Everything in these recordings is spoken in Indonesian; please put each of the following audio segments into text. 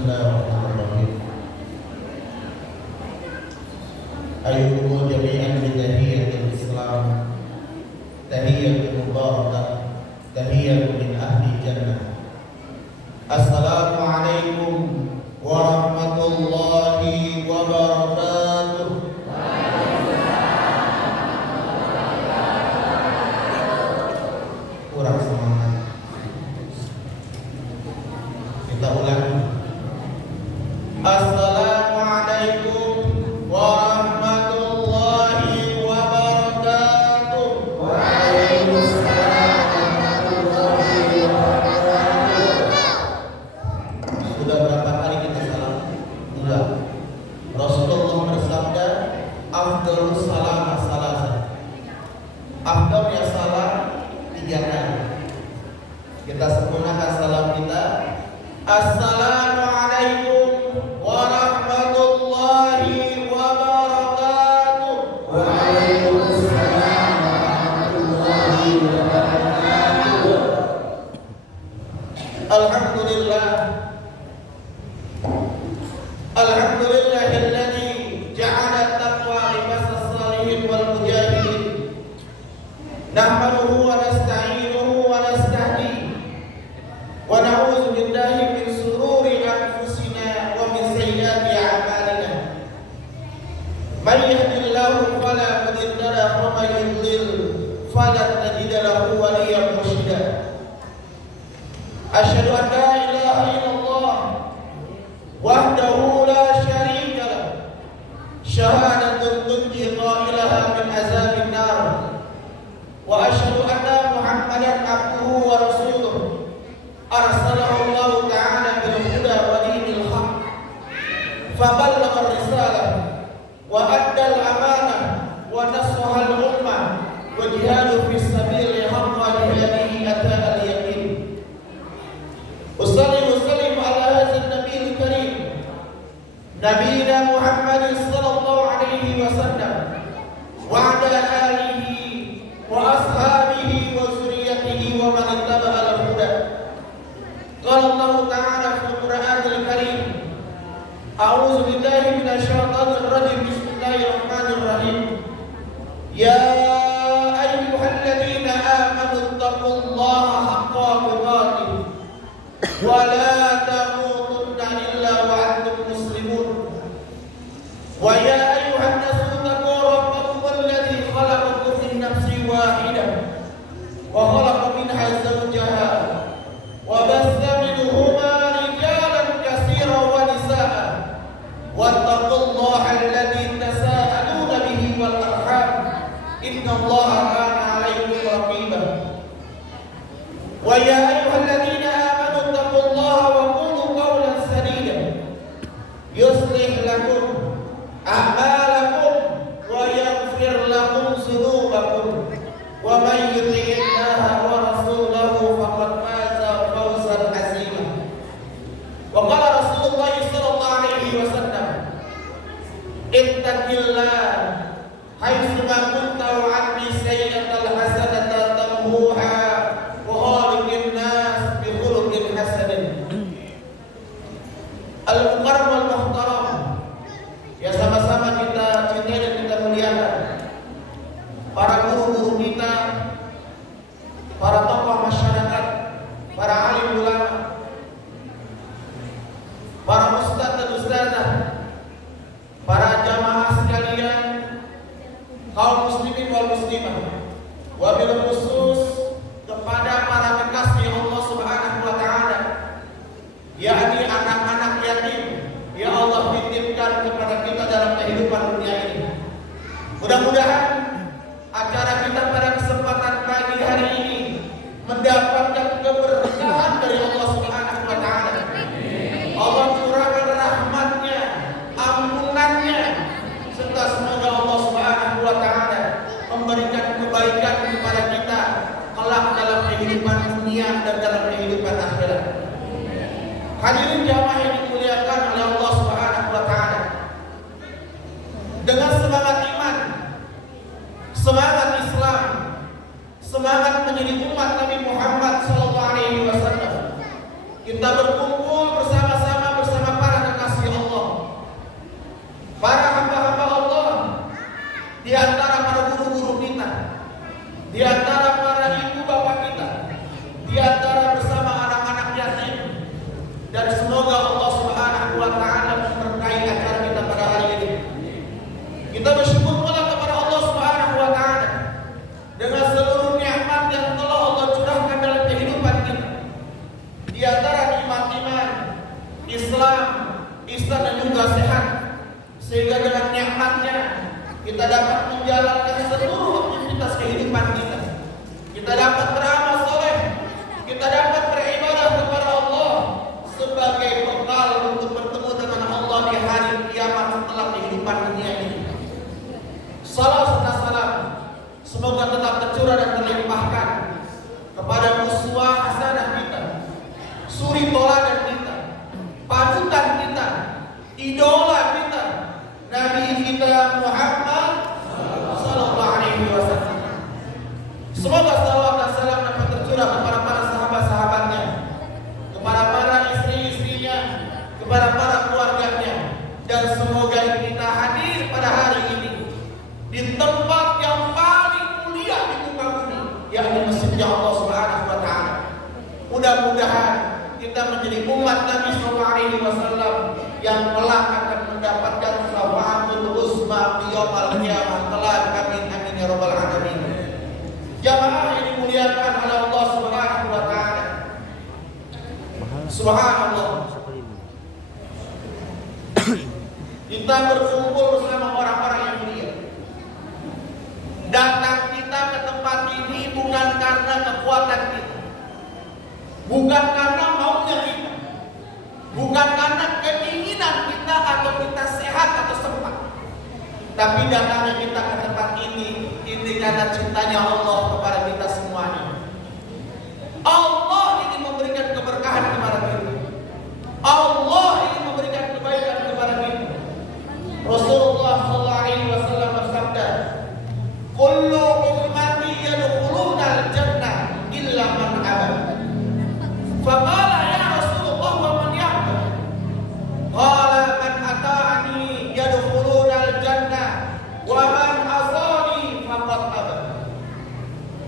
Bismillahirrahmanirrahim. Ayyukum jami'an bi tahiyyatil Islam. Tahiyyatun mubarakah. Tahiyyatun min ahli jannah. Assalamualaikum warahmatullahi wabarakatuh. Kurang semangat. Kita ulangi. Assalamualaikum warahmatullahi wabarakatuh. Waalaikumsalam warahmatullahi wabarakatuh. Sudah berapa kali kita salam? Enggak. Rasulullah bersabda, afdhalus salam salasa. Afdhalnya salam 3 kali. Kita sempurnakan salam kita. Assalamualaikum warahmatullahi wabarakatuh. Waalaikumsalam warahmatullahi wabarakatuh. Alhamdulillah. Alhamdulillahilladzi ja'ala at-taqwa libasas salihin wal mujahidin. Nahmaduhu wa nasta'inuhu wa nastahdihi wa na'udzu billahi min shururi anfusina wa min sayyiati a'malina. May yahdihillahu fala mudilla lahu wa may yudlil falan tajida lahu waliyyan mursyida. Asyhadu an la ilaha illallah wahdahu la syarika lah. Syahadatun tunji qailaha min azabin nar. Wa asyhadu anna Muhammadan abduhu wa rasuluh. Arsalahu Allah ta'ala bil huda wa dinil haq. Faballagha ar-risalah wa adda al-amanah wa nasaha al-ummah wa jihadu fi sabili haqqa jihadihi ata al-yaqin. Usalli wa sallim ala hadzal nabiyil karim nabiyina Muhammad sallallahu alaihi wasallam wa ala alihi wa ashabihi wa zurriyyatihi wa man ittaba'a al-huda. Qala Allah ta'ala fil Qur'anil Karim, a'udzu billahi minasy syaithanir rajim. Bismillahirrahmanirrahim. Ya ayyuhalladzina amanu taqullaha haqqa tuqatih wa la tamutunna illa wa antum muslimun. Wa ya ayyuhan nasu taqu rabbakum alladzi khalaqakum min nafsin wahidah wa khalaqa minha zawjaha wa bassa minhuma rijalan katsiran wa nisaa'a wattaqullaha alladzi tasaaluna bihi wal arham innallaha kana 'alaykum raqiba. Wa ya ayyuhalladzina amanu taqullaha wa qulu qawlan sadida yuslih lakum a'malakum wa yaghfir lakum dzunubakum wa may yuti'illaha wa rasulahu faqad faza fawzan 'azima. Wa qala Rasulullah sallallahu alaihi wasallam, ittaqillah haitsu ma kunta wa 'addi sayyi'atal hasanata tamhuha wa khaliqin nas bi khuluqin hasanin. Al-mukarram al-muhtaram, ya sama-sama kita cintai dan kita muliakan para guru-guru kita, para tokoh masyarakat, para alim ulama, para ustadz dan ustadzah, para jamaah sekalian, kaum muslimin wal muslimah, wabil khusus kepada para kekasih Allah Subhanahu wa taala, yakni anak-anak yatim, ya Allah titipkan kepada kita dalam kehidupan dunia ini. Mudah-mudahan acara kita pada kesempatan pagi hari ini mendapatkan keberkahan dari Allah Subhanahu wa taala. Allah curahkan rahmatnya, ampunannya, serta semoga Allah Subhanahu wa taala memberikan kebaikan kepada kita kelak dalam kehidupan dunia dan dalam kehidupan akhirat. Hadirin jamaah yang dimuliakan oleh Allah Subhanahu wa taala. Dengan semangat iman, semangat Islam, semangat menjadi umat Nabi Muhammad sallallahu alaihi wasallam, kita berkumpul bersama-sama bersama kehidupan kita. Kita dapat beramal soleh, kita dapat beribadah kepada Allah sebagai bekal untuk bertemu dengan Allah di hari kiamat setelah kehidupan dunia ini. Salam serta salam semoga tetap tercurah dan terlimpahkan kepada uswah hasanah kita, suri toladan kita, panutan kita, idola kita, Nabi kita Muhammad sallallahu alaihi wasallam. Semoga salawat dan salam dapat tercurah kepada para sahabat-sahabatnya, kepada para istri-istrinya, kepada para keluarganya, dan semoga kita hadir pada hari ini di tempat yang paling mulia di muka bumi, yakni masjid Allah Subhanahu wa taala. Mudah-mudahan kita menjadi umat Nabi sallallahu alaihi wasallam yang kelak akan mendapatkan syafaatul uzma di yaumil qiyamah. Amin amin ya rabbal alamin. Jamaah yang dimuliakan oleh Allah Subhanahu wa taala. Subhanallah. Kita berkumpul bersama orang-orang yang mulia. Datang kita ke tempat ini bukan karena kekuatan kita, bukan karena maunya kita, bukan karena keinginan kita atau kita sehat atau sempat. Tapi datangnya kita ke tempat ini karena cintanya Allah kepada kita semuanya. Allah ingin memberikan keberkahan kepada kita. Allah ingin memberikan kebaikan kepada kita. Rasulullah sallallahu alaihi wasallam bersabda, "Kullu ummati yadkhuluna al-jannah illa man aba." Faqala ya Rasulullah wa man ya'ba? Qala man ata'ani yadkhuluna al-jannah wa man asani faqad aba.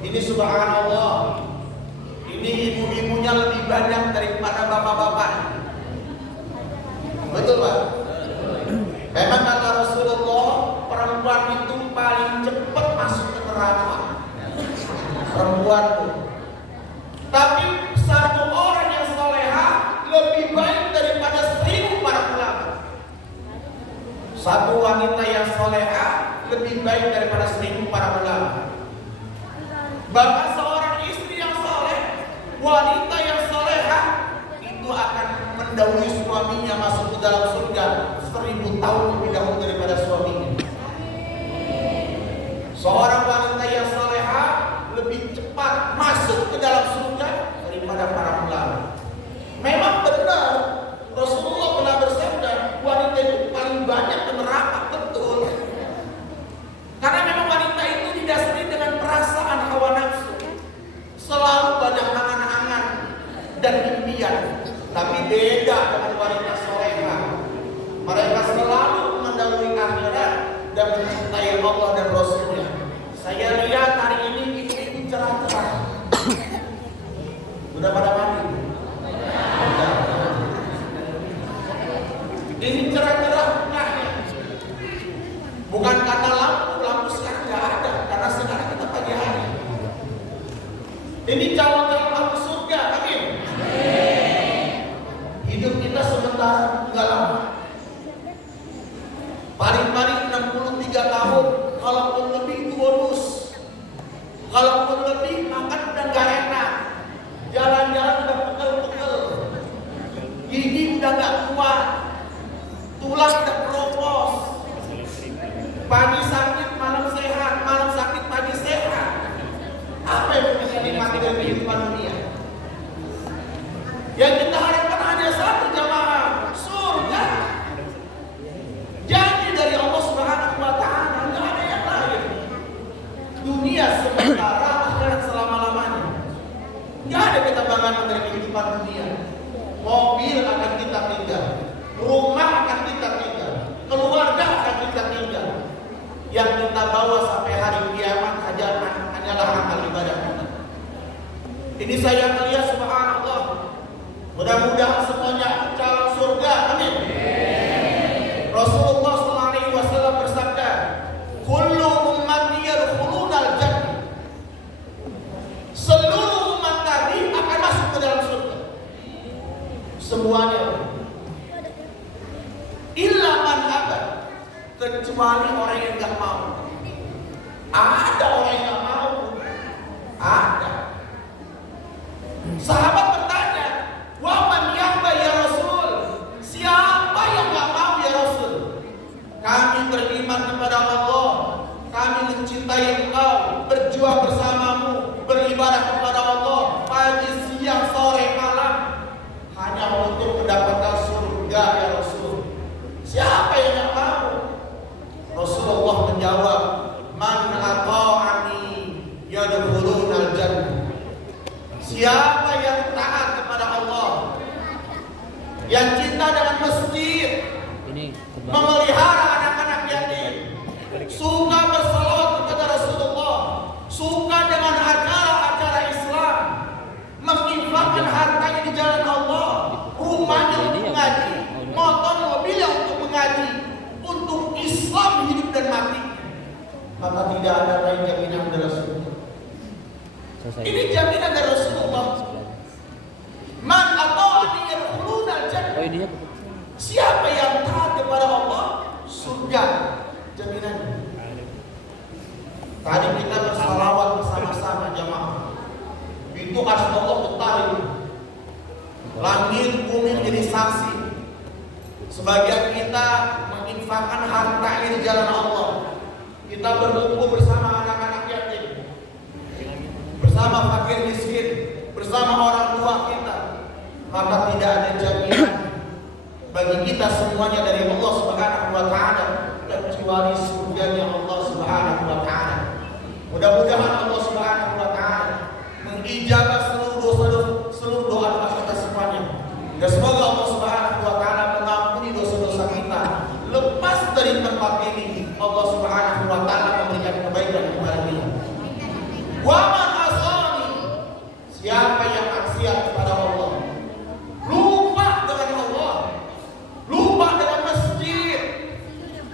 Ini subhanallah. Ini ibu-ibunya lebih banyak daripada bapak-bapak. Betul Pak? Memang kata Rasulullah, perempuan itu paling cepat masuk ke neraka. Perempuan itu. Tapi satu orang yang soleha lebih baik daripada 1000 para ulama. Satu wanita yang soleha lebih baik daripada 1000 para ulama. Bahkan seorang istri yang soleh, wanita yang soleha itu akan mendahului suaminya masuk ke dalam surga 1000 tahun lebih dahulu daripada suaminya. Seorang wanita yang soleha lebih cepat masuk ke dalam surga daripada para ulama. Memang benar Rasulullah pernah bersabda wanita itu paling banyak ke neraka, betul. Karena memang wanita itu didasari dengan perasaan hawa nafsu, selalu banyak angan-angan dan impian. Tapi beda dengan wanita soleha. Mereka selalu mendahului akhirat dan mencintai Allah dan Rasulnya. Saya lihat hari ini ibu-ibu cerah-cerah. Udah pada mandi? Ini cerah-cerah enggaknya. Bukan karena lampu sekarang nggak ada, karena sekarang kita pagi hari. Ini calon-calon lampu surga, amin. Hidup kita sebentar nggak lama. Paling-paling 63 tahun, kalaupun lebih itu bonus. Kalaupun lebih makan udah gak enak, jalan-jalan udah pegel-pegel, gigi udah gak kuat, tulang udah keropos, pagi sakit malam sehat, malam sakit pagi sehat. Apa yang bisa dinikmati dari kehidupan dunia? Yang kita harapkan hanya satu jamaah, surga. Janji dari Allah Subhanahu wa taala, enggak ada yang lain. Dunia sementara, akhirat selama-lamanya. Enggak ada ketebangan dari kehidupan dunia. Mobil akan kita tinggal, rumah akan kita tinggal, keluarga akan kita tinggal. Yang kita bawa sampai hari kiamat hanyalah amal ibadah kita. Ini saya melihat subhanallah. Mudah-mudahan semuanya calon surga, amin. Rasulullah sallallahu alaihi wasallam bersabda, "Kullu ummati yadkhulunal jannah." Seluruh umat Nabi akan masuk ke dalam surga. Semuanya. Illa man aba, kecuali orang yang enggak mau. Ada orang yang enggak mau, tidak ada lain jaminan dari Rasulullah. Ini jaminan dari Rasulullah. Man ata'ani yadkhulunal jannah. Siapa yang taat kepada Allah, surga jaminannya. Tadi kita bersalawat bersama-sama jamaah. Itu Allah bertarik. Langit bumi menjadi saksi. Sebagian kita menginfakkan harta ini di jalan Allah. Kita berkumpul bersama anak-anak yatim, bersama fakir miskin, bersama orang tua kita. Maka tidak ada jaminan bagi kita semuanya dari Allah Subhanahu wa taala kecuali surganya Allah Subhanahu wa taala. Mudah-mudahan Allah Subhanahu wa taala mengijabah seluruh doa kita semuanya. Dan semoga Allah Subhanahu wa taala mengampuni dosa-dosa kita. Lepas dari tempat ini, Allah Subhanahu wa taala memberikan kebaikan kepada kita. Wa man asani, siapa yang maksiat kepada Allah, lupa dengan Allah, lupa dengan masjid,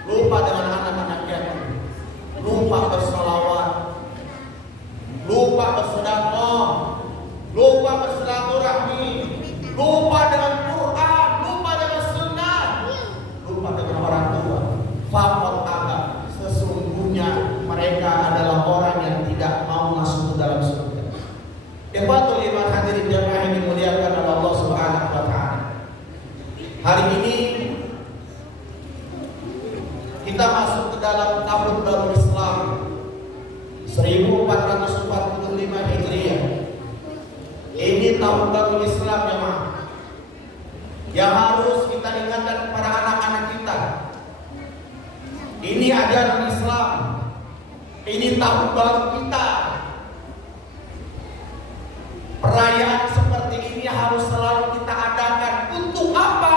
lupa dengan anak-anak yatim, lupa bersalawat, lupa bersedekah, lupa bersilaturahmi, lupa dengan Quran, lupa dengan sunnah, lupa dengan orang tua. Faqad aba, sesungguhnya mereka adalah orang yang tidak mau masuk ke dalam surga. Ikhwatul iman hadirin jamaah yang dimuliakan oleh Allah Subhanahu wa taala. Hari ini kita masuk ke dalam tahun baru Islam 1445 Hijriah. Ini tahun baru Islam jemaah yang harus kita ingatkan kepada anak-anak kita. Ini ajaran Islam. Ini tahun baru kita. Perayaan seperti ini harus selalu kita adakan. Untuk apa?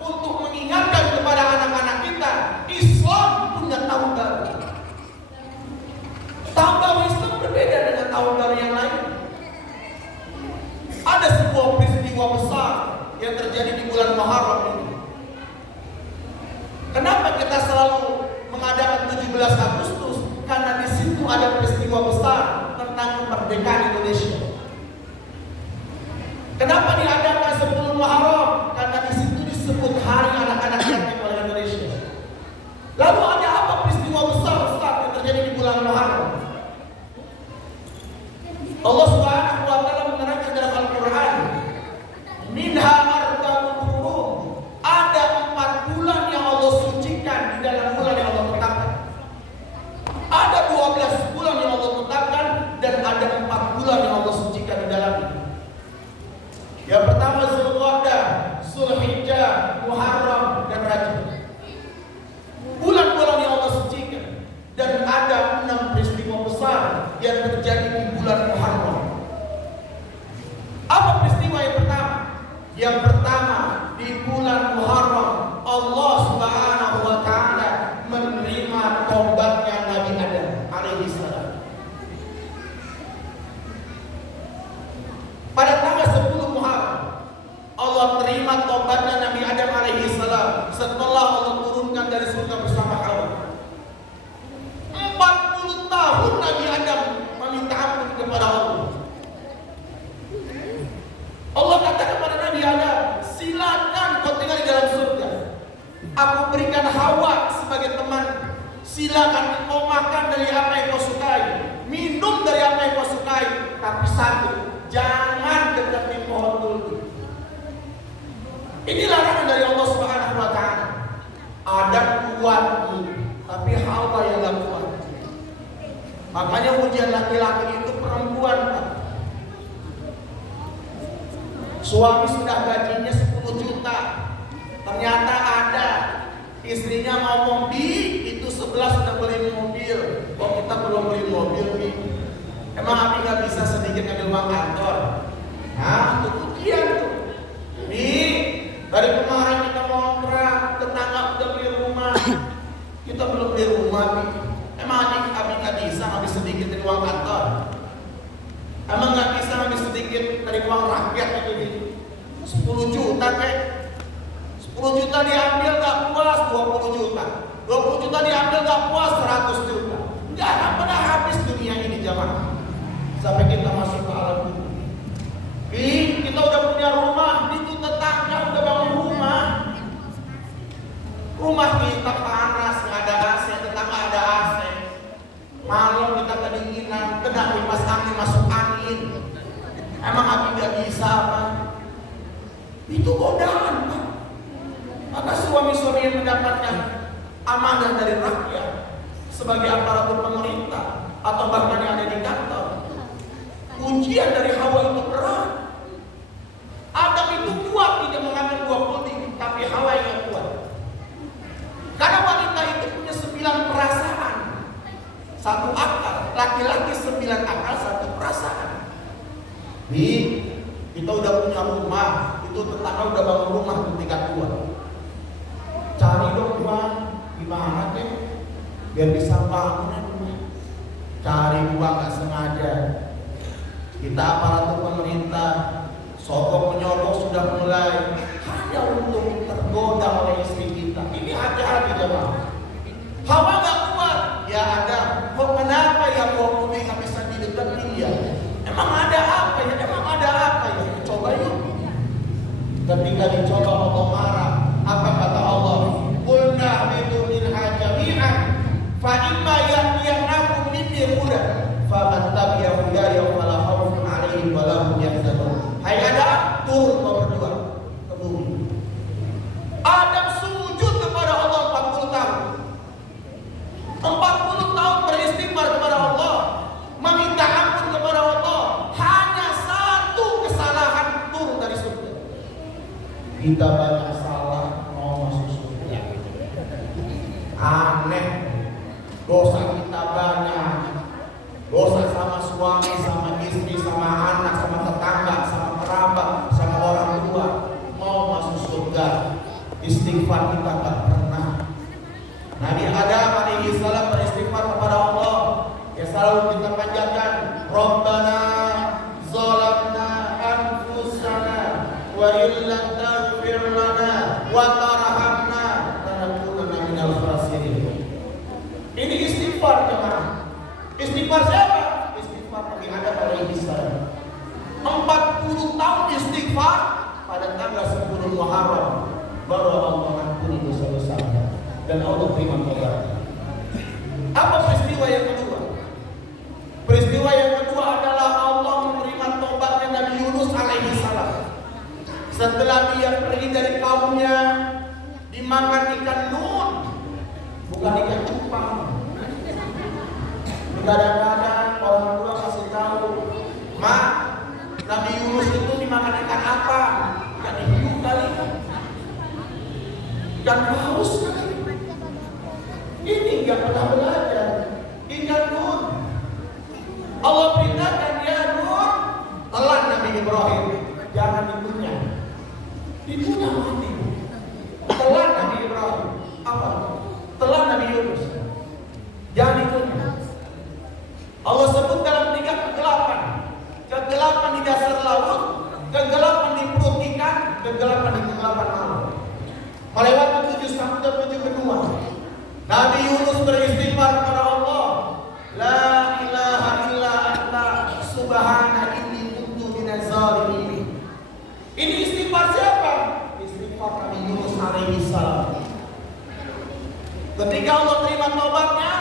Untuk mengingatkan kepada anak-anak kita, Islam punya tahun baru. Tahun baru Islam berbeda dengan tahun baru yang lain. Ada sebuah peristiwa besar yang terjadi di bulan Muharram ini. Kenapa kita selalu mengadakan 17 Agustus? Karena di situ ada peristiwa besar tentang kemerdekaan Indonesia. Kenapa diadakan 10 Muharram? Karena di situ disebut Hari Anak-anak Yatim oleh Indonesia. Lalu ada apa peristiwa besar yang terjadi di bulan Muharram? Allah Subhanahu wa taala menerangkan dalam Al-Qur'an, minha arba'un hurum. Ada 4 bulan yang Allah sucikan di dalam bulan yang Allah tetapkan. Ada 12 bulan yang Allah tetapkan dan ada 4 bulan yang Allah sucikan di dalamnya. Yang pertama Zulqa'dah, Zulhijjah, Muharram dan Rajab. Bulan-bulan yang Allah sucikan. Dan ada 6 peristiwa besar yang terjadi di bulan Muharram. Apa peristiwa yang pertama? Yang pertama, di bulan Muharram Allah Subhanahu wa taala menerima taubatnya Nabi Adam alaihi salam. Pada tanggal 10 Muharram Allah terima taubatnya Nabi Adam alaihi salam setelah Allah turunkan dari surga bersama Hawa. 40 tahun Nabi Adam meminta ampun kepada Allah. Allah katakan kepada Nabi Adam, silakan kau tinggal di dalam surga. Aku berikan Hawa sebagai teman. Silakan kau makan dari apa yang kau sukai, minum dari apa yang kau sukai. Tapi satu, jangan dekati pohon dulu. Ini larangan dari Allah Subhanahu wa taala. Adam kuat, tapi Hawa yang gak kuat. Makanya ujian laki-laki itu perempuan, Pak. Suami sudah gajinya 10 juta, ternyata ada istrinya ngomong, Bi, itu 11 sudah beli mobil, kok kita belum beli mobil, Bi? Emang Abi gak bisa sedikit ngambil uang kantor? Nah, itu ujian tuh. Bi, dari kemarin kita ngontrak, tetangga udah beli rumah, kita belum beli rumah, Bi. Emang Abi gak bisa ngambil sedikit dari uang kantor? Emang gak bisa ngambil sedikit dari uang rakyat itu, Bi? 10 juta kek. 10 juta diambil gak puas, 20 juta. 20 juta diambil gak puas, 100 juta. Gak akan pernah habis dunia ini jamaah sampai kita masuk ke alam kubur. Kita udah punya rumah, itu tetangga udah bangun rumah. Rumah kita panas, nggak ada AC, tetangga ada AC. Malam kita kedinginan, kena kipas angin masuk angin. Emang aku nggak bisa apa? Itu godaan, Pak. Maka suami-suami yang mendapatkan amanah dari rakyat sebagai aparatur pemerintah atau bahkan yang ada di kantor, ujian dari Hawa itu berat. Adam itu kuat tidak mengambil buah putih, tapi Hawa yang kuat. Karena wanita itu punya 9 perasaan, 1 akal. Laki-laki 9 akal, 1 perasaan. Kita udah punya rumah, itu tetangga udah bangun rumah ketika tua. Cari dong uang, gimana deh? Biar bisa bangun rumah. Cari uang gak sengaja. Kita aparatur pemerintah, sogok menyogok sudah mulai, hanya untuk tergoda oleh istri kita. Ini hati-hati jemaah. Hawa gak kuat, ya ada. Kok kenapa ya buah putih gak bisa dideketin dia? Emang ada apa ya? Emang ada apa ya? Coba yuk. Ketika dicoba Allah marah, apa kata Allah? Qulna bidu minha jami'an fa imma ya'tiyannakum minni hudan faman tabi'a hudaya fala khaufun 'alaihim wa lahum yahzanun. Hai Adam, turun kau berdua ke bumi. Adam sujud kepada Allah 40 tahun. 40 tahun beristighfar kepada Allah, meminta ampun kepada Allah. Hanya 1 kesalahan turun dari surga. Kita banyak salah mau masuk surga. Aneh. Dosa kita banyak. Dosa sama suami, sama istri, sama anak, sama tetangga, sama kerabat, sama orang tua. Mau masuk surga, istighfar kita tak pernah. Nabi Adam alaihi salam beristighfar kepada Allah. Ya selalu kita panjatkan, Rabbana zalamna anfusana wa illam taghfir lana wa tarhamna lanakunanna minal khasirin. Ini istighfar jemaah. Istighfar siapa? Istighfar Nabi Adam alaihi salam. 40 tahun istighfar, pada tanggal 10 Muharram baru Allah ampuni dosa-dosa dan Allah terima taubatnya. Apa peristiwa yang kedua? Peristiwa yang kedua adalah Allah menerima taubatnya Nabi Yunus alaihi salam. Setelah dia pergi dari kaumnya, dimakan ikan nun, bukan ikan cupang. Kadang-kadang orang tua kasih tahu, "Mak, Nabi Yunus itu dimakan ikan apa? Ikan hiu kali, ikan paus kali." Ini nggak pernah belajar. Ikan nun. Allah perintahkan, ya Nun, telan Nabi Ibrahim, jangan dikunyah. Dikunyah mati. Telan Nabi Ibrahim. Apa? Telan Nabi Yunus. Jangan dikunyah. Allah sebut dalam 3 kegelapan. Kegelapan di dasar laut, kegelapan di perut ikan, kegelapan di kegelapan malam. Melewati 7 samudra 7 benua. Nabi Yunus beristighfar kepada Allah, la ilaha illa anta subhana inni kuntu minaz zalimin. Ini istighfar siapa? Istighfar Nabi Yunus alaihi salam. Ketika Allah terima taubatnya,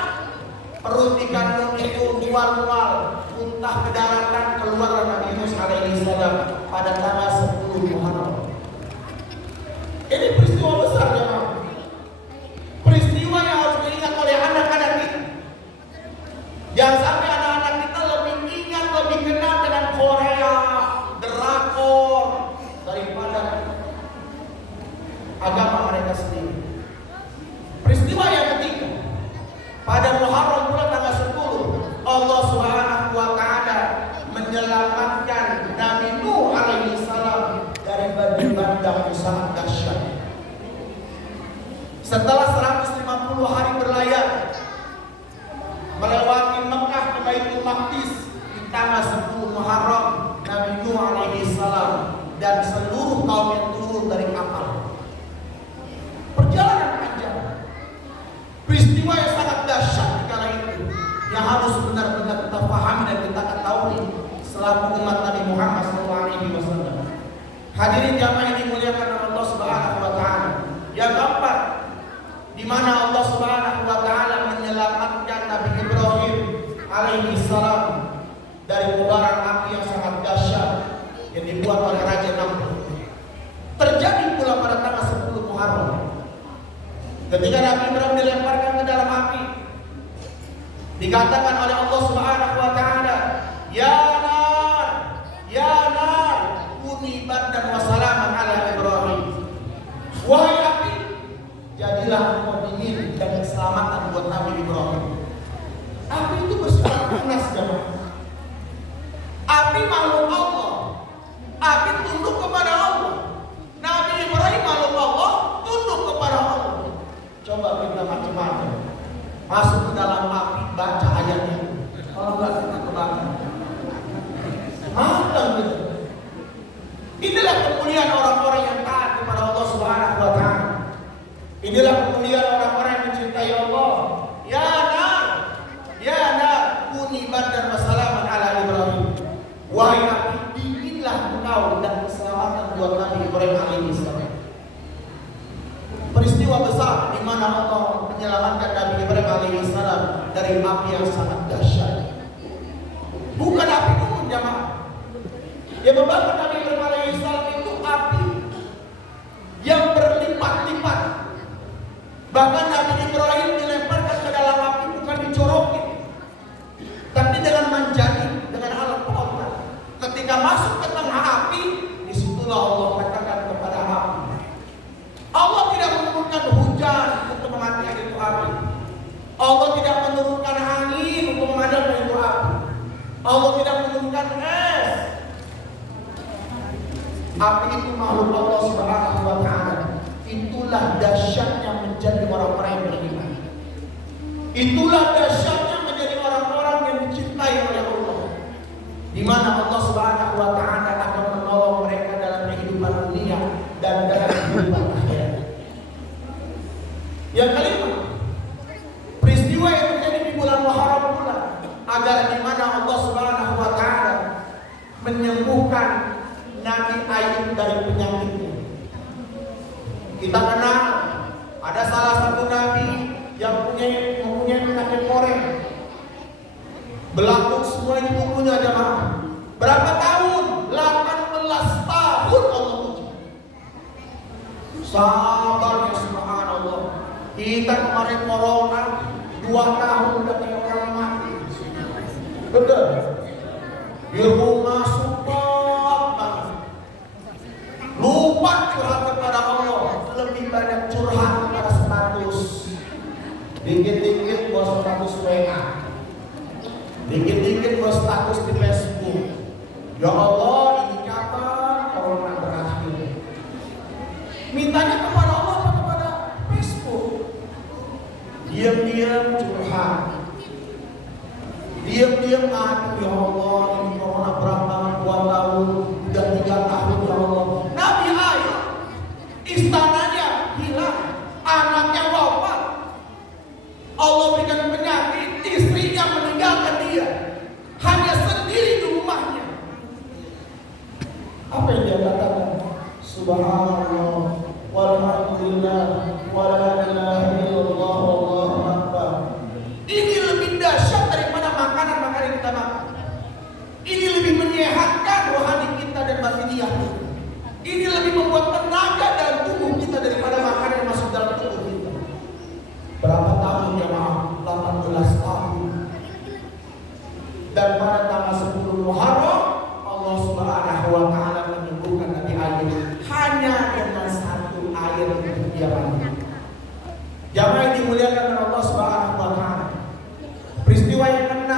perut ikan nun itu mual-mual, muntah ke daratan, keluar Nabi Yunus alaihi salam pada tanggal 10 Muharram. Ini peristiwa besar jemaah. Peristiwa yang harus diingat oleh anak-anak kita. Jangan sampai anak-anak kita lebih ingat, lebih kenal dengan Korea, drakor daripada agama mereka sendiri. Peristiwa yang ketiga, pada Muharram bulan tanggal 10, Allah Subhanahu wa taala menyelamatkan Nabi Nuh alaihi salam dari badai bandang yang sangat dahsyat. Setelah 150 hari berlayar melewati Mekah ke Baitul Maqdis di tanggal 10 Muharram, Nabi Nuh alaihi salam dan seluruh kaum yang turun dari kapal. Perjalanan panjang. Peristiwa yang sangat dahsyat di kala itu. Di selaku umat Nabi Muhammad SAW. Hadirin jamaah yang dimuliakan oleh Allah Subhanahu wa taala. Yang keempat, di mana Allah Subhanahu wa taala menyelamatkan Nabi Ibrahim alaihi salam dari kobaran api yang sangat dahsyat yang dibuat oleh Raja Namrud. Terjadi pula pada tanggal 10 Muharram. Ketika Nabi Ibrahim dilemparkan ke dalam api, dikatakan oleh Allah Subhanahu wa taala, ya nar, kuni bardan wa salaman ala Ibrahim. Wahai api, jadilah engkau dingin dan keselamatan buat Nabi Ibrahim. Api itu bersifat panas, jemaah. Api makhluk Allah. Api tunduk kepada Allah. Nabi Ibrahim makhluk Allah, tunduk kepada Allah. Coba kita macam-macam. Masuk ke dalam api, baca ayatnya. Kalau enggak kita kebakar. Malam gitu. Inilah kemuliaan orang-orang yang taat kepada Allah Subhanahu wa taala. Inilah kemuliaan orang-orang yang mencintai Allah. Ya nar, kuni bardan wa salaman ala Ibrahim. Wahai api, dinginlah engkau dan keselamatan buat Nabi Ibrahim alaihi salam. Peristiwa besar di mana Allah menyelamatkan Nabi Ibrahim alaihi salam dari api yang sangat dahsyat. Bukan api umum, jemaah. Yang membakar Nabi Ibrahim alaihi salam itu api yang berlipat-lipat. Bahkan Nabi Ibrahim dilemparkan ke dalam api bukan dicorokin, tapi dengan menjadi dengan alat pengobatan. Ketika masuk ke tengah api, disitulah Allah katakan kepada api. Allah tidak menurunkan hujan untuk mematikan itu api. Allah tidak menurunkan angin untuk memadamkan itu api. Allah tidak menurunkan es. Api itu makhluk Allah Subhanahu wa taala. Itulah dahsyatnya menjadi orang-orang yang beriman. Itulah dahsyatnya menjadi orang-orang yang dicintai oleh Allah. Di mana Allah Subhanahu wa taala akan menolong mereka dalam kehidupan dunia dan dalam kehidupan akhirat. Yang kelima, peristiwa yang terjadi di bulan Muharram pula agar di mana Allah Subhanahu wa taala menyembuhkan Nabi Ayub dari penyakitnya. Kita kenal ada salah satu nabi yang mempunyai penyakit koreng. Belakang semua ini bukunya, jemaah. Berapa tahun? 18 tahun Allah uji. Sabar ya subhanallah. Kita kemarin corona 2 tahun udah kayak orang mati. Betul. Di rumah support banget. Lupa curhat kepada Allah, lebih banyak curhat kepada status. Dikit-dikit bos status WA, dikit-dikit bos status di Facebook. Ya Allah, ini kapan corona berakhir? Mintanya kepada Allah atau kepada Facebook? Diam-diam curhat, diam-diam ngadu, ya Allah, ini corona berat banget, 2 tahun, udah 3 tahun, ya Allah. Nabi Ayub, istananya hilang, anaknya wafat, Allah berikan penyakit, istrinya meninggalkan dia, hanya sendiri di rumahnya. Apa yang dia katakan? Subhanallah, walhamdulillah, wala ilaha illallah, wallahu akbar. Ini lebih dahsyat daripada makanan-makanan yang kita makan. Ini lebih menyehatkan rohani kita dan batiniah. Ini lebih membuat tenaga dalam tubuh kita daripada makanan yang masuk dalam tubuh kita. Berapa tahun ya maaf? 18 tahun. Dan pada tanggal 10 Muharram Allah Subhanahu wa taala menyembuhkan Nabi Ayub hanya dengan 1 air yang dia mandi. Jamaah yang dimuliakan oleh Allah Subhanahu wa taala. Peristiwa yang ke-6,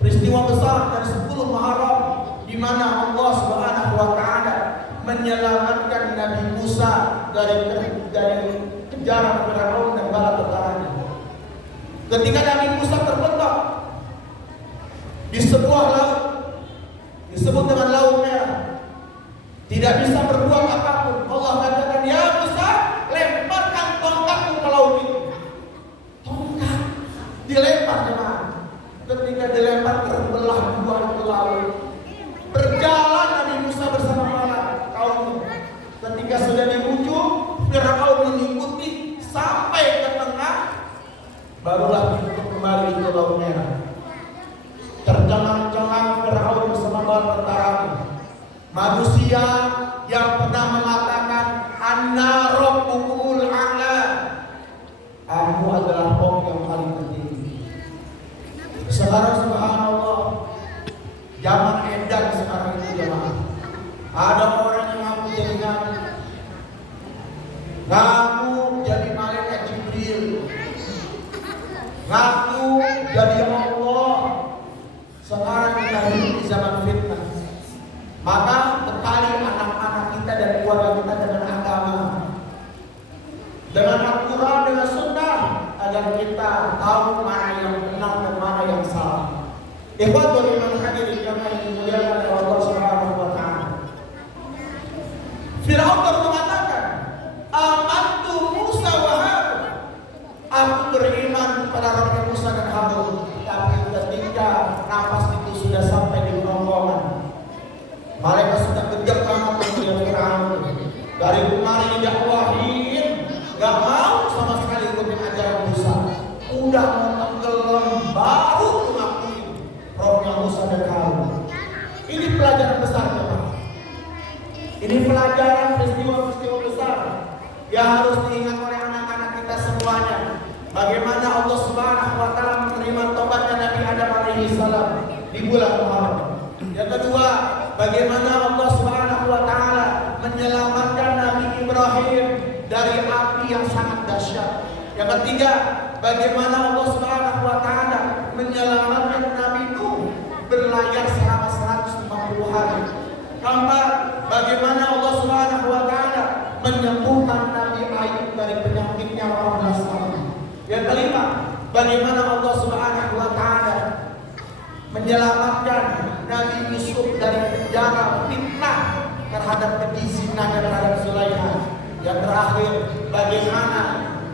peristiwa besar dari 10 Muharram di mana Allah Subhanahu wa taala menyelamatkan Nabi Musa dari kejaran Firaun dan bala tentaranya. Ketika Nabi Musa terbentak di sebuah laut disebut dengan Laut Merah, tidak bisa berbuat apapun. Allah katakan, ya Musa, lemparkan tongkatmu ke laut itu. Tongkat dilempar, jemaah. Ketika dilempar terbelah 2 ke laut, Manusia yang pernah mengatakan anna rabbukumul a'la, aku adalah Rabb yang paling tertinggi. Sekarang subhanallah, zaman edan sekarang itu jemaah. Ada orang yang ngaku jadi nabi, ngaku jadi malaikat Jibril, ngaku jadi Allah. Sekarang kita hidup di zaman fitnah. Maka bekali anak-anak kita dan keluarga kita dengan agama, dengan Al-Quran, dengan Sunnah, agar kita tahu mana yang benar dan mana yang salah. Ikhwatul iman hadirin yang dimuliakan oleh Allah Subhanahu wa taala. Firaun mengatakan, "Amantu Musa wa Harun." Aku beriman pada Rabb Musa dan Harun. Tapi ketika nafas itu sudah sampai di kerongkongan, malaikat sudah kejar banget dengan Firaun. Dari kemarin dakwahin, gak mau sama sekali ikutin ajaran Musa. Udah mau tenggelam baru mengakui rohnya Musa dan Harun. Ini pelajaran besar teman. Ini pelajaran peristiwa-peristiwa besar yang harus diingat oleh anak-anak kita semuanya. Bagaimana Allah Subhanahu wa taala menerima tobatnya Nabi Adam alaihi salam di bulan Muharram. Yang kedua, bagaimana Allah Subhanahu wa taala menyelamatkan Nabi Ibrahim dari api yang sangat dahsyat. Yang ketiga, bagaimana Allah Subhanahu wa taala menyelamatkan Nabi Nuh berlayar selama 150 hari. Keempat, bagaimana Allah Subhanahu wa taala menyembuhkan Nabi Ayub dari penyakitnya 18 tahun. Yang kelima, bagaimana Allah Subhanahu wa taala menyelamatkan Nabi Yusuf dari penjara fitnah terhadap keji zina dan terhadap Zulaikha. Yang terakhir, bagaimana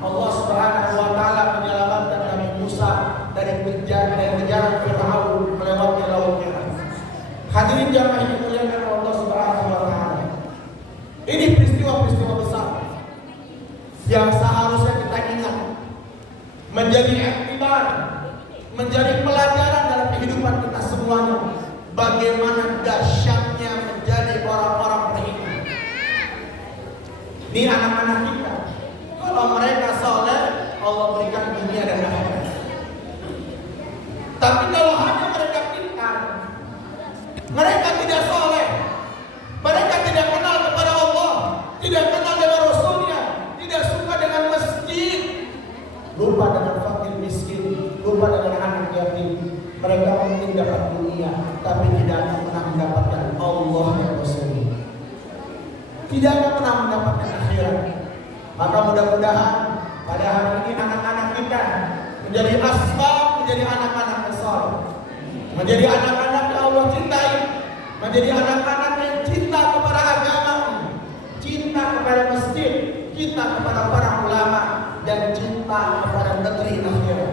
Allah Subhanahu wa taala menyelamatkan Nabi Musa dari penjara Firaun melewati Laut Merah. Hadirin jamaah yang dimuliakan Allah Subhanahu wa taala. Ini peristiwa-peristiwa besar yang seharusnya kita ingat, menjadi iktibar, menjadi pelajaran dalam kehidupan kita semuanya. Bagaimana dahsyatnya menjadi orang-orang beriman. Ini anak-anak kita, kalau mereka soleh, Allah berikan dunia dan akhirat. Tapi kalau hanya mereka pintar, mereka tidak soleh, mereka tidak kenal kepada Allah, tidak kenal dengan Rasulnya, tidak suka dengan masjid, lupa dengan fakir miskin, lupa dengan anak yatim. Mereka mungkin dapat dunia, tapi tidak akan pernah mendapatkan Allah dan Rasulnya. Tidak akan pernah mendapatkan akhirat. Maka mudah-mudahan pada hari ini anak-anak kita menjadi asbab, menjadi anak-anak besar, menjadi anak-anak yang Allah cintai, menjadi anak-anak yang cinta kepada agama, cinta kepada masjid, cinta kepada para ulama, dan cinta kepada negeri akhirat.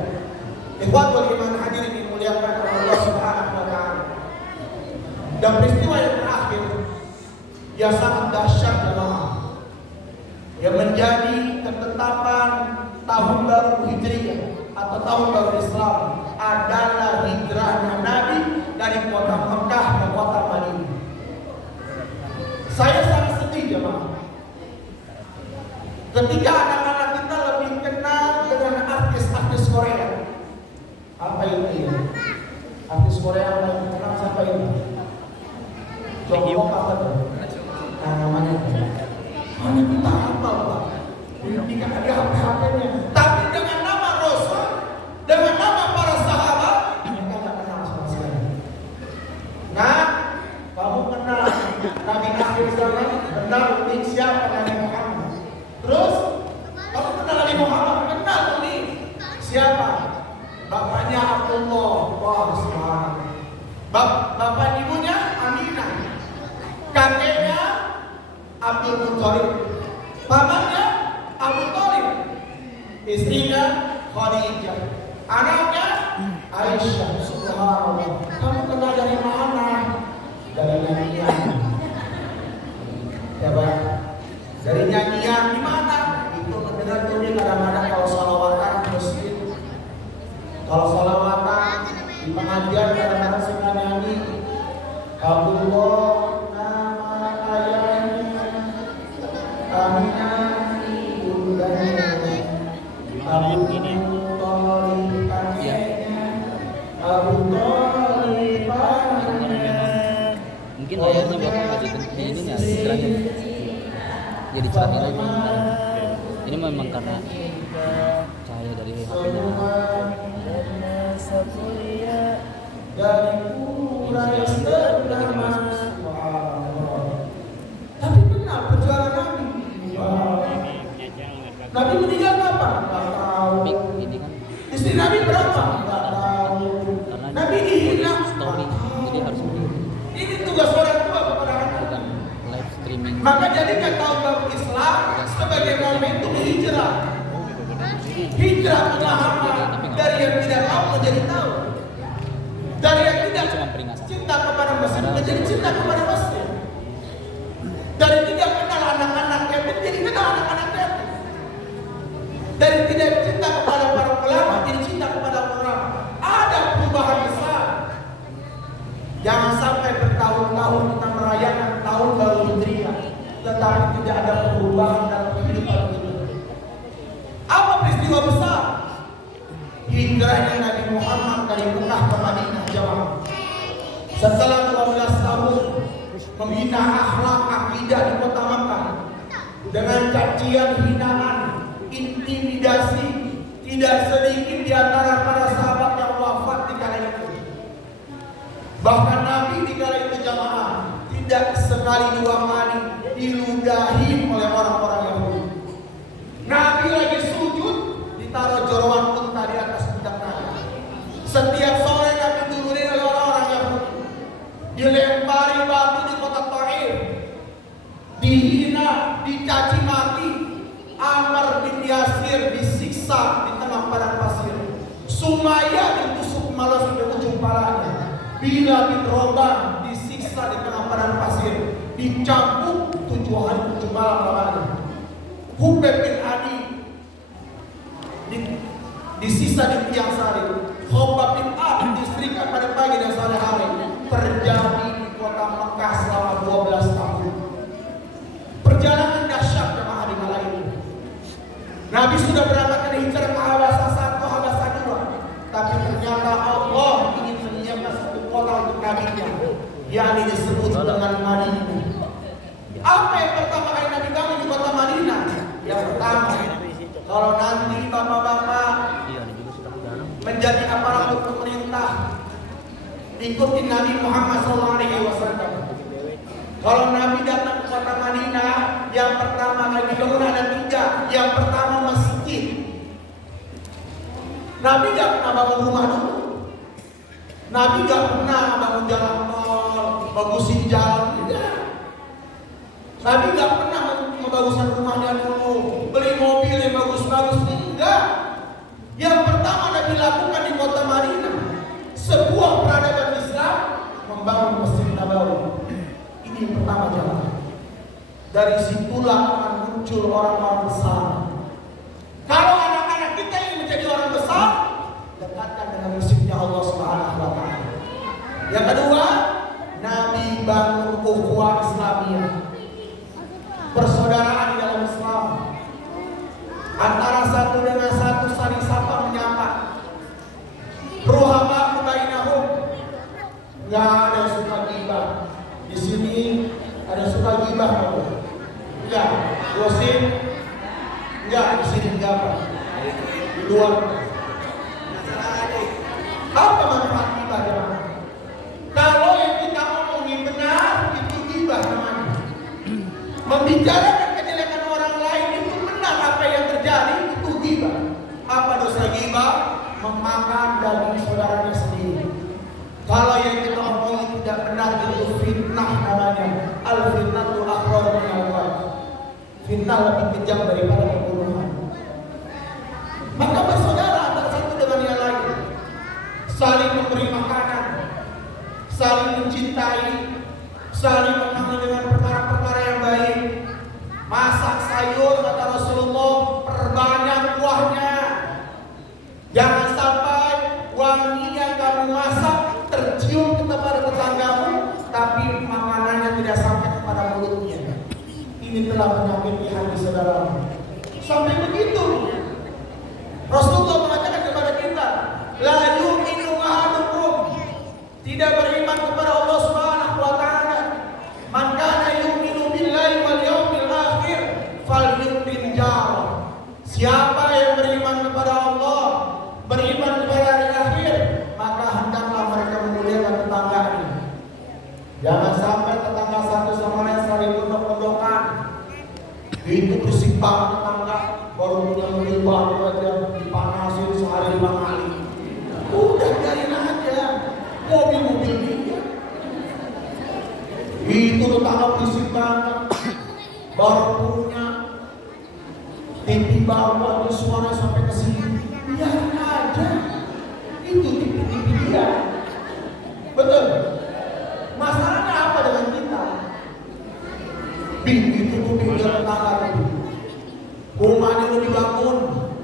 Ikhwatul iman hadirin dimuliakan oleh Allah Subhanahu wa taala. Dan peristiwa yang terakhir yang sangat dahsyat jemaah, yang menjadi ketetapan tahun baru Hijriah atau tahun baru Islam adalah hijrahnya Nabi dari kota Mekah ke kota Madinah. Saya sangat sedih jemaah ketika anak-anak kita lebih kenal dengan artis-artis Korea. Apa itu ya? Artis Korea yang terkenal siapa itu? Jongkok apa tuh? Namanya mana kita hafal Pak? Tidak ada HP-nya. Tapi dengan nama Rasul, dengan nama para sahabat, mereka nggak kenal sama sekali. Nah, kamu kenal Nabi akhir zaman, kenal ini siapa Nabi Muhammad. Terus kamu kenal Nabi Muhammad, kenal ini siapa? Bapaknya Abdullah, wah subhanallah. Bapak ibunya Aminah, kakeknya Abdul Muthalib, pamannya Abu Thalib, istrinya Khadijah, anaknya Aisyah. Subhanallah. Kamu kenal dari mana? Dari nyanyian. Ya Pak. Dari nyanyian di mana? Itu mendengar tuh kadang-kadang kalau sholawatan masjid. Kalau sholawatan di pengajian kadang-kadang suka nyanyi Abdullah nama dicerahin. Jadi cerahin lagi. Ini memang karena cahaya dari HP-nya. Tapi benar perjuangan Nabi. Nabi meninggal kapan? Nggak tahu. Ini kan Istri Nabi berapa? Nggak tahu. karena Nabi dihina. story, jadi harus Ini tugas orang tua kepada anak. bukan live streaming. Maka jadikan tahun baru Islam sebagai momentum hijrah. Hijrah pemahaman dari yang tidak tahu menjadi tahu. Dari yang tidak Cuma peringatan. cinta kepada masjid menjadi cinta kepada masjid. Dari tidak kenal anak-anak yatim jadi kenal anak-anak yatim. Dari tidak cinta kepada para ulama jadi cinta kepada ulama. Ada perubahan besar. Jangan sampai bertahun-tahun kita merayakan tahun baru Hijriah, tetapi tidak ada perubahan dalam kehidupan kita. Apa peristiwa besar? Hijrahnya Nabi Muhammad dari Mekah ke Madinah jamaah. Setelah 12 tahun membina akhlak akidah di kota Mekah dengan cacian, hinaan, intimidasi, tidak sedikit di antara para sahabat yang wafat di kala itu. Bahkan Nabi di kala itu jamaah tidak sekali dua kali diludahi oleh orang-orang Yahudi. Nabi lagi sujud ditaruh joroan unta di atas pundak Nabi. Setiap sore Nabi diturunin oleh orang-orang Yahudi, dilempari batu di kota Taif, dihina, dicaci maki. Ammar bin Yasir disiksa di tengah padang pasir. Sumayyah ditusuk malah sampai ujung palanya. Bilal bin Rabah disiksa di tengah padang pasir, dicambuk 7 hari 7 malam lamanya. Hubayb bin Adi disisa di tiang salib. Khobab bin Ab disetrika pada pagi dan sore hari. Terjadi di kota Mekah selama 12 tahun. Perjalanan dahsyat jemaah di kala ini. Nabi sudah berangkat hijrah ke Habasah 1, Habasah 2, tapi ternyata Allah ingin menyiapkan satu kota untuk Nabi-Nya, yakni disebut dengan Madinah. Apa yang pertama kali Nabi bangun di kota Madinah? Yang pertama, kalau nanti bapak-bapak menjadi aparatur pemerintah, ikuti Nabi Muhammad SAW. Kalau Nabi datang ke kota Madinah, yang pertama kali dibangun ada 3. Yang pertama masjid. Nabi gak pernah bangun rumah dulu. Nabi gak pernah bangun jalan tol, bagusin jalan, tidak. Nabi gak pernah membaguskan rumahnya dulu, beli mobil yang bagus-bagus, enggak. Yang pertama Nabi lakukan di kota Madinah, sebuah peradaban Islam, membangun Masjid Nabawi. Ini yang pertama jalan. Dari situlah akan muncul orang-orang besar. Kalau anak-anak kita ingin menjadi orang besar, dekatkan dengan masjidnya Allah Subhanahu wa Ta'ala. Yang kedua, Nabi bangun ukhuwah Islamiyah, persaudaraan di dalam Islam. Antara satu dengan satu saling sapa menyapa. Ruhama bainahum. Enggak ada yang suka gibah. Di sini ada yang suka gibah kamu? Enggak. Gosip? Enggak, di sini enggak apa. Di luar. Apa manfaat gibah jemaah? Kalau yang kita omongin benar, itu gibah namanya. Membicarakan kejelekan orang lain itu benar, apa yang terjadi itu gibah. Apa dosa gibah? Memakan daging saudaranya sendiri. Kalau yang kita omongin tidak benar itu fitnah namanya. Al-fitnatu akhbar min al-wajh. Fitnah lebih kejam daripada pembunuhan. Maka bersaudara antara satu dengan yang lain, saling memberi makanan, saling mencintai, saling mengenal dengan perkara-perkara yang baik. Masak sayur kata Rasulullah, perbanyak kuahnya. Jangan sampai wanginya kamu masak tercium kepada tetanggamu, tapi makanannya tidak sampai kepada mulutnya. Ini telah menyakiti hati saudara. Sampai begitu Rasulullah mengatakan kepada kita, la yu'minu ahadukum, tidak beriman kepada Allah Subhanahu wa Ta'ala, man kana yu'minu billahi Jangan sampai tetangga satu sama lain saling gondok-gondokan. Itu berisik banget tetangga. Baru punya mobil baru aja dipanasin sehari 5 kali. Udah biarin aja. Mobil-mobil dia. Itu tetangga berisik banget. Baru punya TV baru aja suara sampai ke sini. Biarin aja. Itu TV dia. Betul. Masalahnya apa dengan kita? Begitu tuh pinggir tetangga itu. Rumahnya udah dibangun,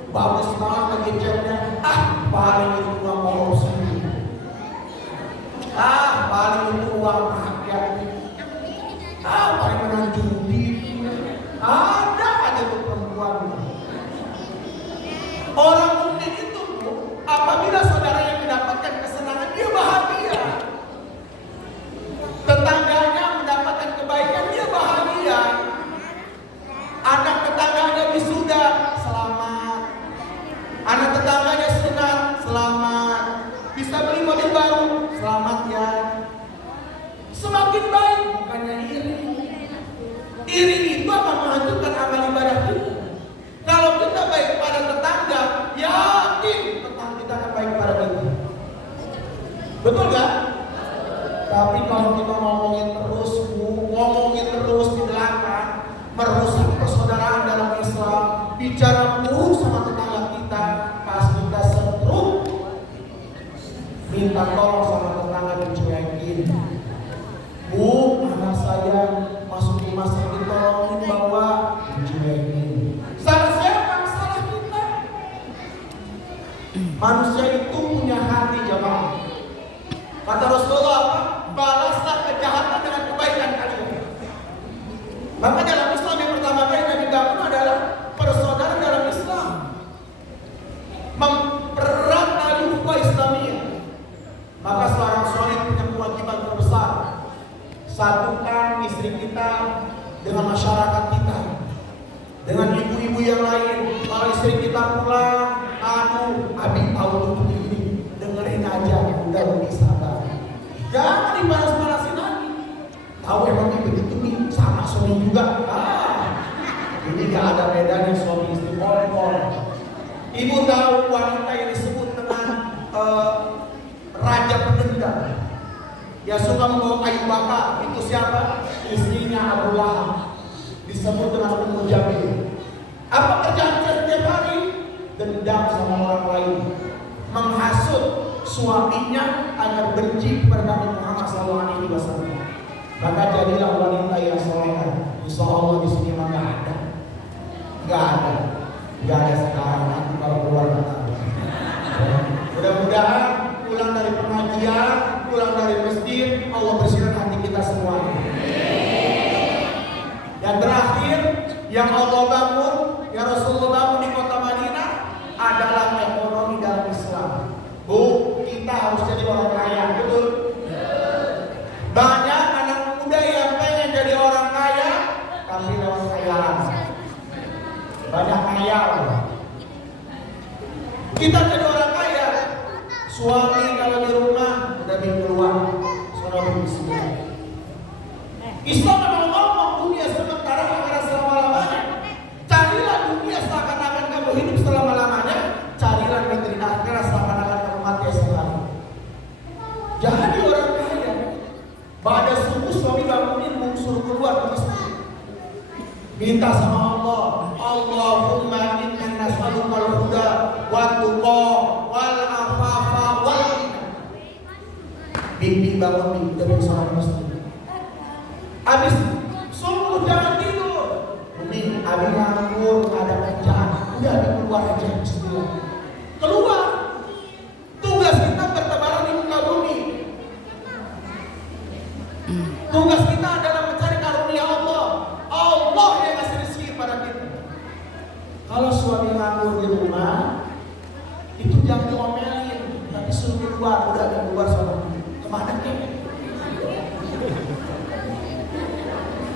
bagus banget lagi catnya. Paling itu uang korupsi. Paling itu uang rakyat. Paling menang judi. Ada aja tuh perempuan. Orang mukmin itu apabila saudaranya mendapatkan kesenangan, dia bahagia. Tetangganya mendapatkan kebaikan, dia bahagia. Anak tetangganya wisuda, selamat. Anak tetangganya sunat, selamat. Bisa beli mobil baru, selamat ya. Semakin baik, bukannya iri. Iri itu akan menghancurkan amal ibadah kita. Kalau kita baik pada tetangga, yakin tetangga kita akan baik pada kita. Betul gak? Tapi kalau kita ngomongin terus di belakang, merusak persaudaraan dalam Islam, bicara buruk sama tetangga kita, pas kita setruk, minta tolong sama tetangga dicuekin. Bu, anak saya masuk rumah sakit, tolongin bawa, dicuekin. Salah siapa? Salah kita. Manusia itu punya hati, jemaah. Kata Rasulullah, balaslah kejahatan dengan kebaikan kalian. Maka dalam Islam yang pertama kali Nabi bangun adalah persaudaraan dalam Islam. Mempererat tali ukhuwah Islamiyah. Maka seorang suami punya kewajiban terbesar. Satukan istri kita dengan masyarakat kita, dengan ibu-ibu yang lain. Kalau istri kita pulang, abi tahu dulu ini, dengerin aja, udah lebih sabar. Jangan dibalas-balasin lagi. Tahu emang begitu nih, sama suami juga. Ini gak ada bedanya suami istri kompor. Ibu tahu wanita yang disebut dengan raja pendendam, ya suka membawa kayu bakar. Itu siapa? Istrinya Abu Lahab, disebut dengan Ummu Jamil. Apa kerjaan setiap hari? Dendam sama orang lain, menghasut suaminya agar benci kepada Nabi Muhammad SAW. Maka jadilah wanita yang solehah. Insya Allah di sini mah nggak ada sekarang. Nanti kalau keluar nanti. Mudah-mudahan pulang dari pengajian, pulang dari masjid, Allah bersihkan hati kita semua. Yang terakhir, yang Allah bangun, yang Rasulullah bangun di kota Madinah adalah ekonomi dalam Islam. Bu, kita harus jadi orang kaya, betul? Banyak anak muda yang pengen jadi orang kaya, tapi lewat khayalan. Banyak khayal. Kita jadi orang kaya, suami kalau di rumah udah bingung keluar, suami bismillah. Islam memang ngomong dunia sementara akan selama-lamanya. Carilah dunia seakan-akan kamu hidup selama-lamanya. Carilah negeri akhirat seakan-akan kamu mati selama. Jadi orang kaya, pada subuh suami bangunin suruh keluar ke masjid. Minta sama Allah, Allahumma inna nas'aluka al-huda wa tuqa wal afafa wal ghina. Bibi bangun bibi dari sholat masjid. Habis subuh jangan tidur. Umi, abi nganggur, nggak ada kerjaan. Udah abi keluar aja, bismillah. Keluar. Tugas kita bertebaran di muka bumi. Tugas kita adalah mencari karunia Allah. Allah yang ngasih rezeki pada kita. Kalau suami nganggur di rumah, itu jangan diomelin, tapi suruh keluar. Udah ada keluar sama kemana kek?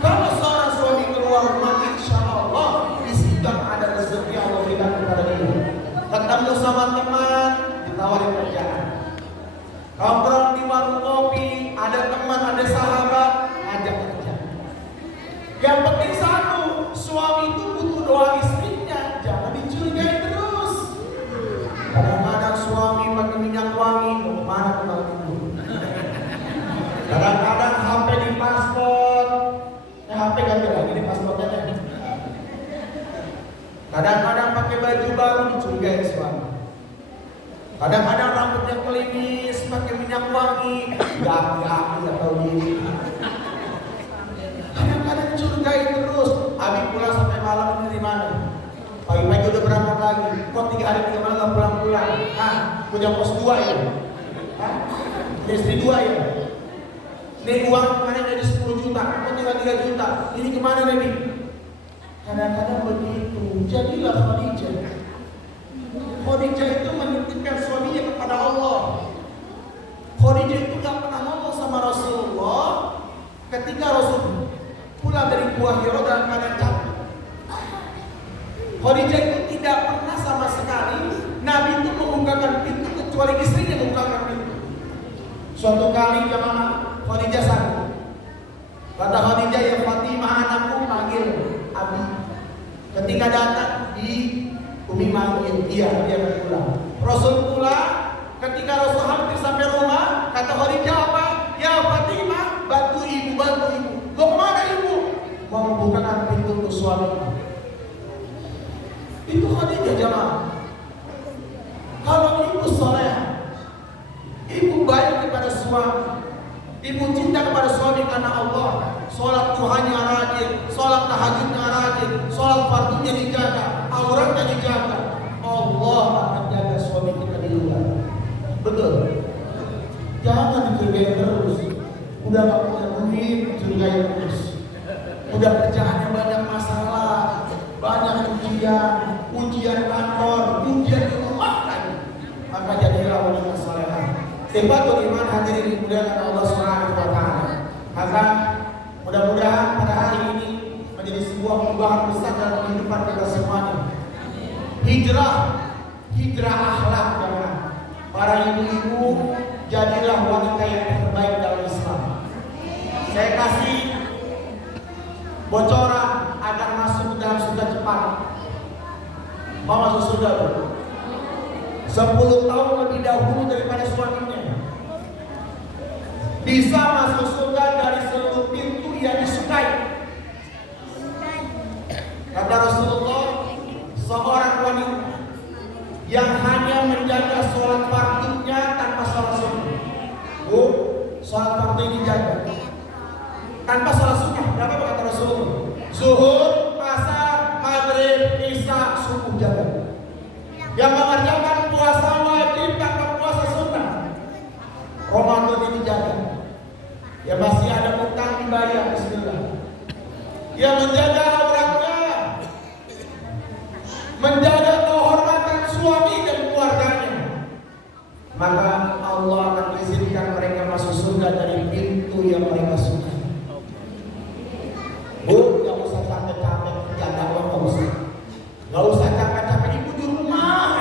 Kalau seorang suami keluar rumah, insya Allah di situ ada rezeki Allah berikan kepada dia. Ketemu sama teman, ditawarin kerjaan. Nongkrong di warung kopi, ada teman, ada sahabat. Kadang-kadang pakai baju baru dicurigai suami. Kadang-kadang rambutnya klimis, pakai minyak wangi, gak tahu diri. Kadang-kadang dicurigai terus. Abi pulang sampai malam ini dari mana? Pagi-pagi udah berangkat lagi. Kok 3 hari 3 malam gak pulang-pulang? Punya pos 2 ya? Punya istri 2 ya? Ini uang kemarin jadi 10 juta, kok tinggal 3 juta. Ini kemana nih? Kadang-kadang begitu. Jadilah Khadijah. Khadijah itu menitipkan suaminya kepada Allah. Khadijah itu gak pernah ngomong sama Rasulullah ketika Rasul pulang dari Gua Hira dalam keadaan capek. Khadijah itu tidak pernah sama sekali Nabi itu membukakan pintu kecuali istrinya membukakan pintu. Suatu kali jamaah Khadijah sakit. Kata Khadijah, ya Fatimah anakku panggil Abi. Ketika datang di Umi manggil dia akan pulang. Rasul pulang, ketika Rasul hampir sampai rumah, kata Khadijah apa? Ya Fatimah, bantu ibu. Mau kemana ibu? Mau membukakan pintu untuk suami. Itu Khadijah jamaah. Kalau ibu soleh, ibu baik kepada suami, ibu cinta kepada suami karena Allah, sholat Tuhannya rajin, sholat tahajudnya rajin, sholat fardunya dijaga, auratnya dijaga, Allah akan jaga suami kita di luar. Betul? Jangan dicurigai terus. Udah gak punya duit, dicurigai terus. Udah kerjaannya banyak masalah, banyak ujian kantor, ujian di rumah lagi. Maka jadilah wanita salehah. Tibatul iman hadirin dimuliakan Allah Subhanahu wa taala. Maka mudah-mudahan pada hari ini menjadi sebuah perubahan besar dalam kehidupan kita semuanya. Hijrah akhlak jemaah. Para ibu-ibu, jadilah wanita yang terbaik dalam Islam. Saya kasih bocoran agar masuk dalam surga cepat. Mau masuk surga bro? 10 tahun lebih dahulu daripada suaminya. Bisa masuk surga dari seluruh pintu yang disukai. Kata Rasulullah, seorang wanita yang hanya menjaga sholat fardunya tanpa sholat sunnah. Sholat fardu ini jaga tanpa sholat sunnah. Berapa kata Rasulullah? Zuhur, asar, maghrib, isya, subuh jaga. Yang mengerjakan puasa wajib tanpa puasa sunnah, Ramadan ini jaga. Ya masih ada utang dibayar, bismillah. Yang menjaga auratnya, menjaga kehormatan suami dan keluarganya, maka Allah akan izinkan mereka masuk surga dari pintu yang mereka suka. Bu, gak usah capek-capek jaga Allah, gak usah. Gak usah capek-capek ibu di rumah.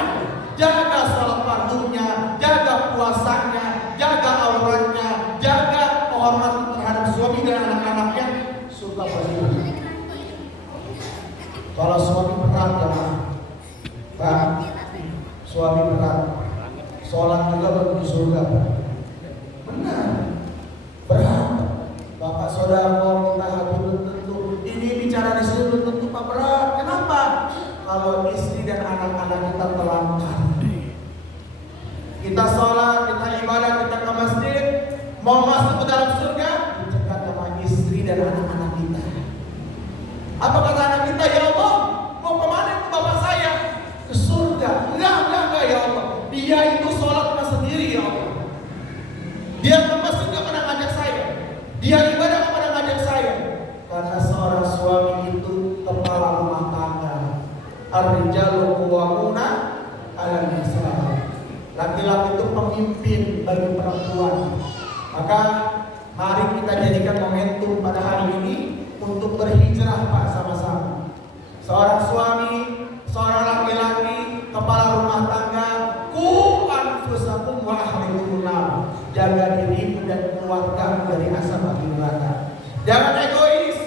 Jaga sholat fardunya, jaga puasanya, jaga auratnya, jaga kehormatan terhadap suami dan anak-anaknya. Surga pasti. Kalau suami berat ya, suami berat, sholat juga menuju surga. Benar, berat. Bapak saudara kita hati belum tentu. Ini bicara di sini belum tentu Pak berat. Kenapa? Kalau istri dan anak-anak kita terlantar, kita sholat, kita ibadah, kita ke masjid, mau masuk ke dalam surga, dicegat sama istri dan anak-anak kita. Apa kata anak kita? Ya Allah, mau kemana itu bapak saya? Ke surga. Enggak ya Allah. Dia itu sholat cuma sendiri ya Allah. Dia ke masjid gak pernah ngajak saya. Dia ibadah gak pernah ngajak saya. Karena seorang suami itu kepala rumah tangga. Ar-rijalu qawwamuna 'alan nisa. Laki-laki itu pemimpin bagi perempuan. Maka mari kita jadikan momentum pada hari ini untuk berhijrah Pak sama-sama. Seorang suami, seorang laki-laki, kepala rumah tangga, qu anfusakum wa ahlikum nar. Jaga dirimu dan keluargamu dari asap api neraka. Jangan egois,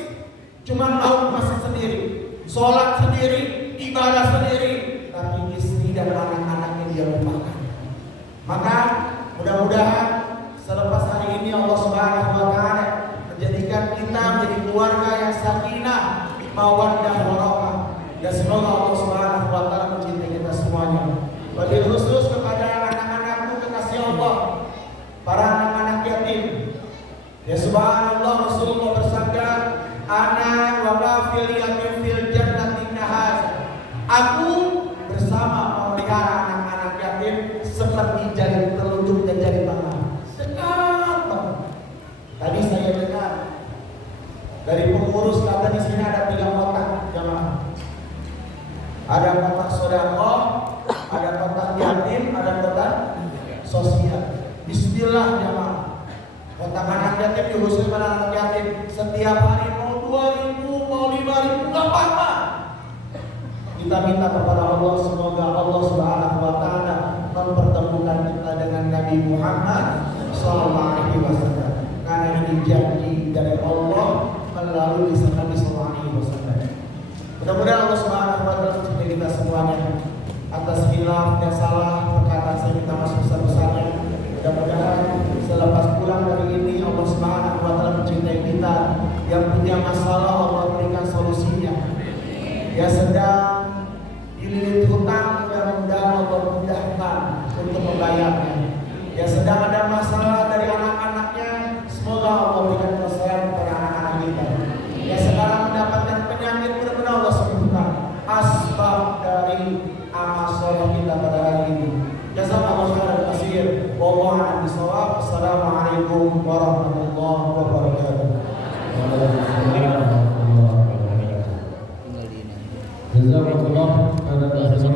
cuma mau masuk sendiri, sholat sendiri, ibadah sendiri, tapi istri dan anak-anaknya dia lupakan. Maka mudah-mudahan selepas hari ini Allah Subhanahu wa taala menjadikan kita menjadi keluarga yang sakinah, mawaddah warahmah, Subhanallah, Rasulullah bersabda, "Ana wa ma fil yatim fil jannati kahaz." Aku bersama memelihara anak-anak yatim seperti jari telunjuk dan jari tangan. Dekat banget. Tadi saya dengar dari pengurus kata di sini ada 3 kotak jamaah. Ada kotak sedekah, ada kotak yatim, ada kotak sosial. Bismillah jamaah. Kotak anak yatim diusulkan anak yatim setiap hari mau 2.000 mau 5.000 nggak apa-apa. Kita minta kepada Allah semoga Allah Subhanahu wa taala mempertemukan kita dengan Nabi Muhammad sallallahu alaihi wasallam. Karena ini janji dari Allah melalui lisan Nabi sallallahu alaihi wasallam. Mudah-mudahan Allah Subhanahu wa taala mencintai kita semuanya. Atas khilaf dan salah perkataan saya minta maaf sebesar-besarnya. Mudah-mudahan selepas pulang dari ini Allah Subhanahu wa taala mencintai kita. Yang punya masalah Allah berikan solusinya. Yang sedang dililit hutang mudah-mudahan Allah mudahkan untuk membayarnya. Yang sedang ada masalah dari anak-anaknya, semoga Allah berikan kesembuhan kepada anak-anak kita. Yang sekarang mendapatkan penyakit, mudah-mudahan Allah sembuhkan. Asbab dari amal soleh kita pada hari ini. Jazakallahu khairan katsir. Wallahu a'lam bishawab. Assalamualaikum warahmatullahi wabarakatuh. Tinggal di ini. Jazakallah khairan katsir.